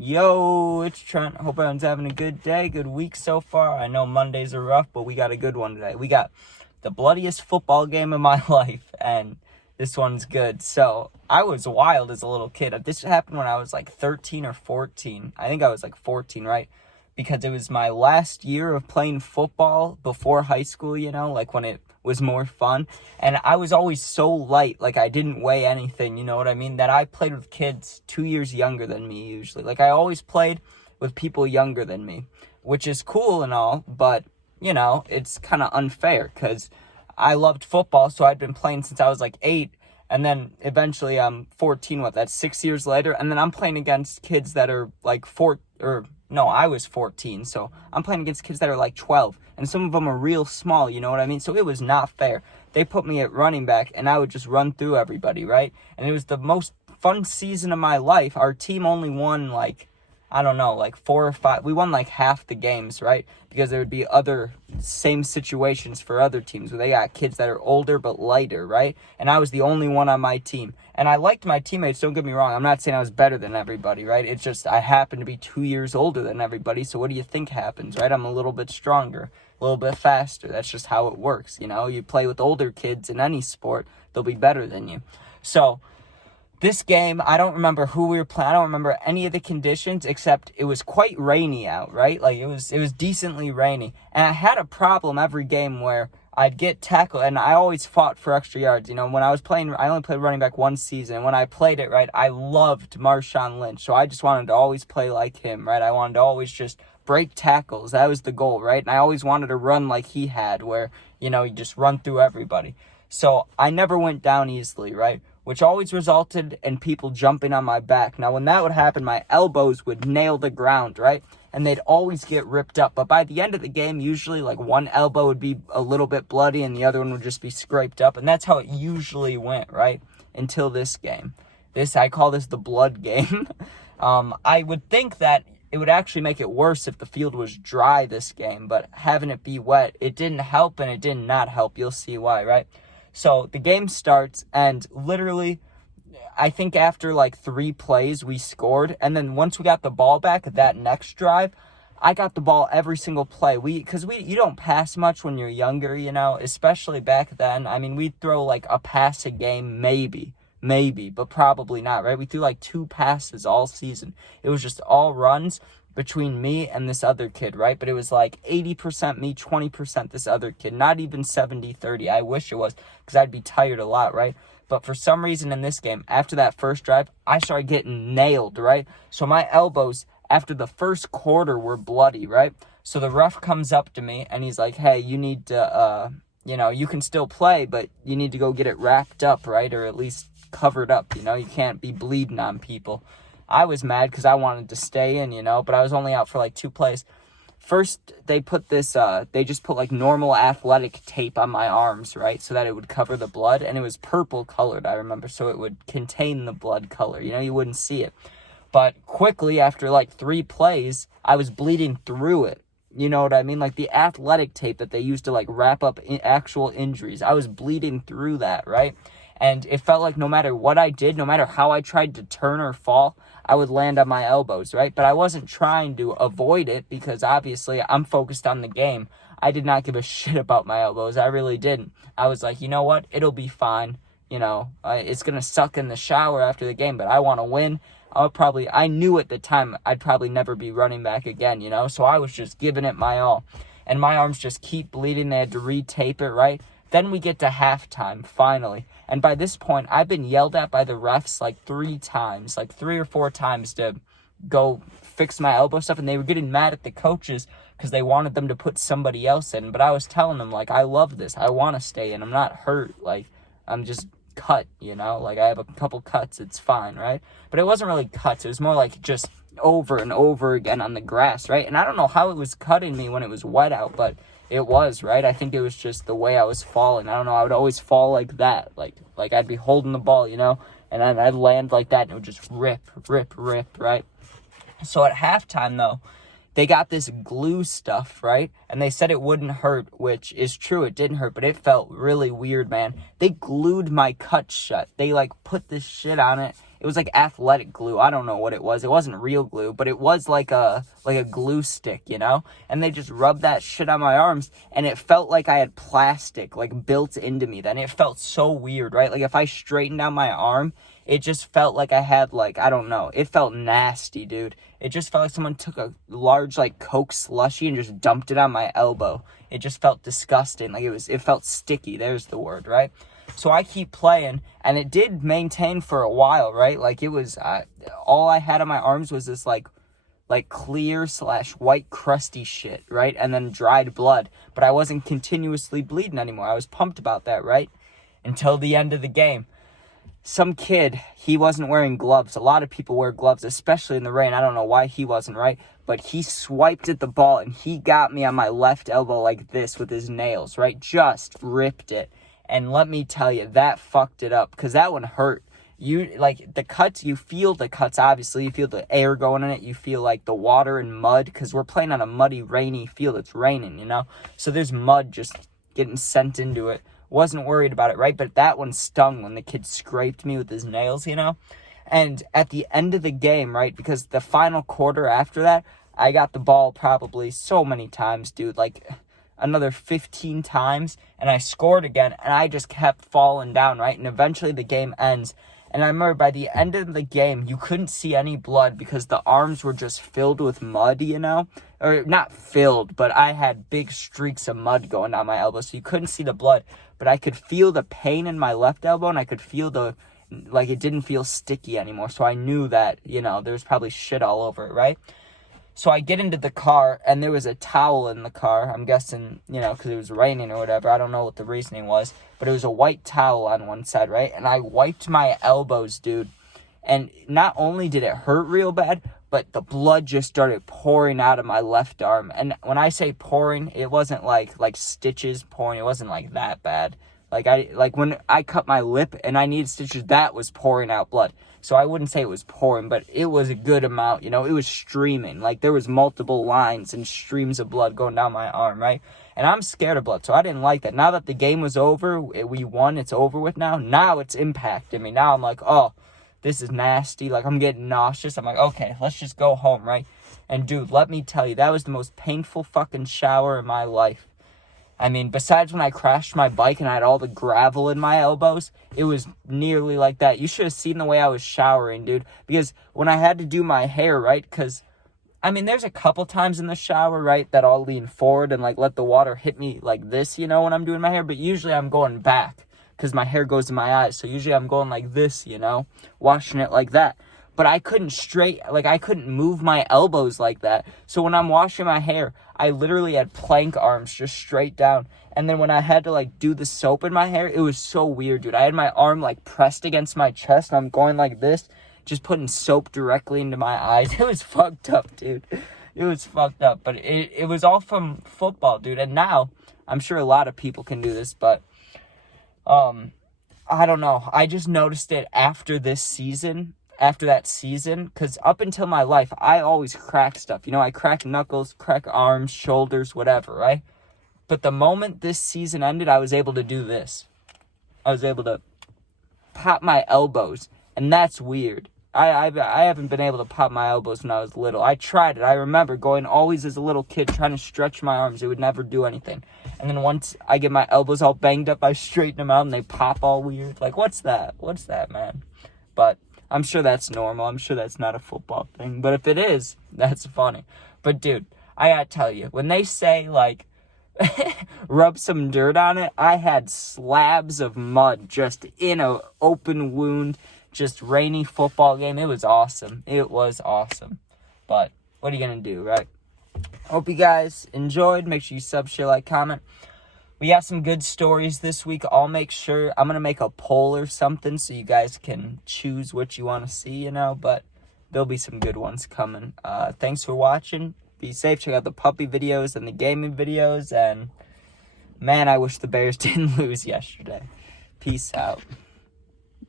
Yo, it's Trent. Hope everyone's having a good day, good week so far. I know Mondays are rough, but we got a good one today. We got the bloodiest football game of my life, and this one's good. So, I was wild as a little kid. This happened when I was like 13 or 14. I think I was like 14, right? Because it was my last year of playing football before high school, like when it was more fun. And I was always so light, like I didn't weigh anything, you know what I mean? That I played with kids 2 years younger than me usually. Like I always played with people younger than me, which is cool and all, but, it's kind of unfair because I loved football, so I'd been playing since I was like 8. And then eventually I'm 14, that's 6 years later. And then I'm playing against kids that are like I was 14. So I'm playing against kids that are like 12. And some of them are real small, you know what I mean? So it was not fair. They put me at running back and I would just run through everybody, right? And it was the most fun season of my life. Our team only won like 4 or 5. We won like half the games, right? Because there would be other same situations for other teams where they got kids that are older but lighter, right? And I was the only one on my team. And I liked my teammates, don't get me wrong. I'm not saying I was better than everybody, right? It's just I happened to be 2 years older than everybody. So what do you think happens, right? I'm a little bit stronger, a little bit faster. That's just how it works, You play with older kids in any sport, they'll be better than you. So this game, I don't remember who we were playing. I don't remember any of the conditions except it was quite rainy out, right? Like it was decently rainy. And I had a problem every game where I'd get tackled and I always fought for extra yards. When I was playing, I only played running back one season. And when I played it, right, I loved Marshawn Lynch. So I just wanted to always play like him, right? I wanted to always just break tackles. That was the goal, right? And I always wanted to run like he had where, you just run through everybody. So I never went down easily, right? Which always resulted in people jumping on my back. Now, when that would happen, my elbows would nail the ground, right? And they'd always get ripped up. But by the end of the game, usually, like, one elbow would be a little bit bloody and the other one would just be scraped up. And that's how it usually went, right? Until this game. I call this the blood game. I would think that it would actually make it worse if the field was dry this game. But having it be wet, it didn't help and it did not help. You'll see why, right? So the game starts, and literally, I think after like 3 plays, we scored. And then once we got the ball back at that next drive, I got the ball every single play. Because you don't pass much when you're younger, especially back then. I mean, we'd throw like a pass a game, maybe, but probably not, right? We threw like 2 passes all season. It was just all runs between me and this other kid, right? But it was like 80% me, 20% this other kid. Not even 70-30. I wish it was, because I'd be tired a lot, right? But for some reason in this game, after that first drive, I started getting nailed, right? So my elbows, after the first quarter, were bloody, right? So the ref comes up to me, and he's like, hey, you need to, you can still play, but you need to go get it wrapped up, right? Or at least covered up, you can't be bleeding on people. I was mad because I wanted to stay in, but I was only out for like 2 plays. First, they just put like normal athletic tape on my arms, right? So that it would cover the blood, and it was purple colored, I remember. So it would contain the blood color, you wouldn't see it. But quickly, after like 3 plays, I was bleeding through it. You know what I mean? Like the athletic tape that they used to like wrap up actual injuries. I was bleeding through that, right? And it felt like no matter what I did, no matter how I tried to turn or fall, I would land on my elbows, right? But I wasn't trying to avoid it because obviously I'm focused on the game. I did not give a shit about my elbows. I really didn't. I was like, you know what? It'll be fine. It's going to suck in the shower after the game, but I want to win. I knew at the time I'd probably never be running back again, So I was just giving it my all. And my arms just keep bleeding. They had to re-tape it, right? Then we get to halftime, finally. And by this point, I've been yelled at by the refs like 3 times, like 3 or 4 times to go fix my elbow stuff. And they were getting mad at the coaches because they wanted them to put somebody else in. But I was telling them, like, I love this. I want to stay in. I'm not hurt. Like, I'm just cut, Like, I have a couple cuts. It's fine, right? But it wasn't really cuts. It was more like just over and over again on the grass, right? And I don't know how it was cutting me when it was wet out, but it was, right? I think it was just the way I was falling. I don't know. I would always fall like that. Like I'd be holding the ball, and I'd land like that, and it would just rip, right? So at halftime, though, they got this glue stuff, right? And they said it wouldn't hurt, which is true. It didn't hurt, but it felt really weird, man. They glued my cut shut. They, put this shit on it, it was like athletic glue. I don't know what it was. It wasn't real glue, but it was like a glue stick, you know? And they just rubbed that shit on my arms, and it felt like I had plastic, like, built into me. Then it felt so weird, right? Like, if I straightened out my arm, it just felt like I had, like, I don't know. It felt nasty, dude. It just felt like someone took a large, like, Coke slushie and just dumped it on my elbow. It just felt disgusting. Like, it felt sticky. There's the word, right? So I keep playing, and it did maintain for a while, right? Like, it was, all I had on my arms was this, like clear / white crusty shit, right? And then dried blood. But I wasn't continuously bleeding anymore. I was pumped about that, right? Until the end of the game. Some kid, he wasn't wearing gloves. A lot of people wear gloves, especially in the rain. I don't know why he wasn't, right? But he swiped at the ball, and he got me on my left elbow like this with his nails, right? Just ripped it. And let me tell you, that fucked it up, because that one hurt. You, like, the cuts, you feel the cuts, obviously. You feel the air going in it. You feel, like, the water and mud, because we're playing on a muddy, rainy field. It's raining, you know? So there's mud just getting sent into it. Wasn't worried about it, right? But that one stung when the kid scraped me with his nails, you know? And at the end of the game, right, because the final quarter after that, I got the ball probably so many times, dude, like another 15 times, and I scored again, and I just kept falling down, right? And eventually the game ends. And I remember by the end of the game, you couldn't see any blood because the arms were just filled with mud, you know? Or not filled, but I had big streaks of mud going down my elbow, so you couldn't see the blood. But I could feel the pain in my left elbow, and I could feel like it didn't feel sticky anymore. So I knew that, you know, there was probably shit all over it, right? So I get into the car, and there was a towel in the car. I'm guessing, you know, because it was raining or whatever. I don't know what the reasoning was. But it was a white towel on one side, right? And I wiped my elbows, dude. And not only did it hurt real bad, but the blood just started pouring out of my left arm. And when I say pouring, it wasn't like stitches pouring. It wasn't like that bad. Like when I cut my lip and I needed stitches, that was pouring out blood. So I wouldn't say it was pouring, but it was a good amount, you know, it was streaming. Like there was multiple lines and streams of blood going down my arm, right? And I'm scared of blood, so I didn't like that. Now that the game was over, we won, it's over with now. Now it's impacting me. Now I'm like, oh, this is nasty. Like I'm getting nauseous. I'm like, okay, let's just go home, right? And dude, let me tell you, that was the most painful fucking shower in my life. I mean, besides when I crashed my bike and I had all the gravel in my elbows, it was nearly like that. You should have seen the way I was showering, dude. Because when I had to do my hair, right? Because, I mean, there's a couple times in the shower, right, that I'll lean forward and, like, let the water hit me like this, you know, when I'm doing my hair. But usually I'm going back because my hair goes in my eyes. So usually I'm going like this, you know, washing it like that. But I couldn't I couldn't move my elbows like that. So when I'm washing my hair, I literally had plank arms just straight down. And then when I had to, like, do the soap in my hair, it was so weird, dude. I had my arm, like, pressed against my chest, and I'm going like this, just putting soap directly into my eyes. It was fucked up, dude. It was fucked up. But it was all from football, dude. And now, I'm sure a lot of people can do this, but, I don't know. I just noticed it after that season, because up until my life, I always crack stuff. You know, I crack knuckles, crack arms, shoulders, whatever, right? But the moment this season ended, I was able to do this. I was able to pop my elbows, and that's weird. I haven't been able to pop my elbows when I was little. I tried it. I remember going always as a little kid trying to stretch my arms. It would never do anything. And then once I get my elbows all banged up, I straighten them out, and they pop all weird. Like, what's that? What's that, man? But I'm sure that's normal. I'm sure that's not a football thing. But if it is, that's funny. But, dude, I gotta tell you, when they say, like, rub some dirt on it, I had slabs of mud just in an open wound, just rainy football game. It was awesome. It was awesome. But what are you gonna do, right? Hope you guys enjoyed. Make sure you sub, share, like, comment. We got some good stories this week. I'm going to make a poll or something so you guys can choose what you want to see, you know, but there'll be some good ones coming. Thanks for watching. Be safe. Check out the puppy videos and the gaming videos. And, man, I wish the Bears didn't lose yesterday. Peace out.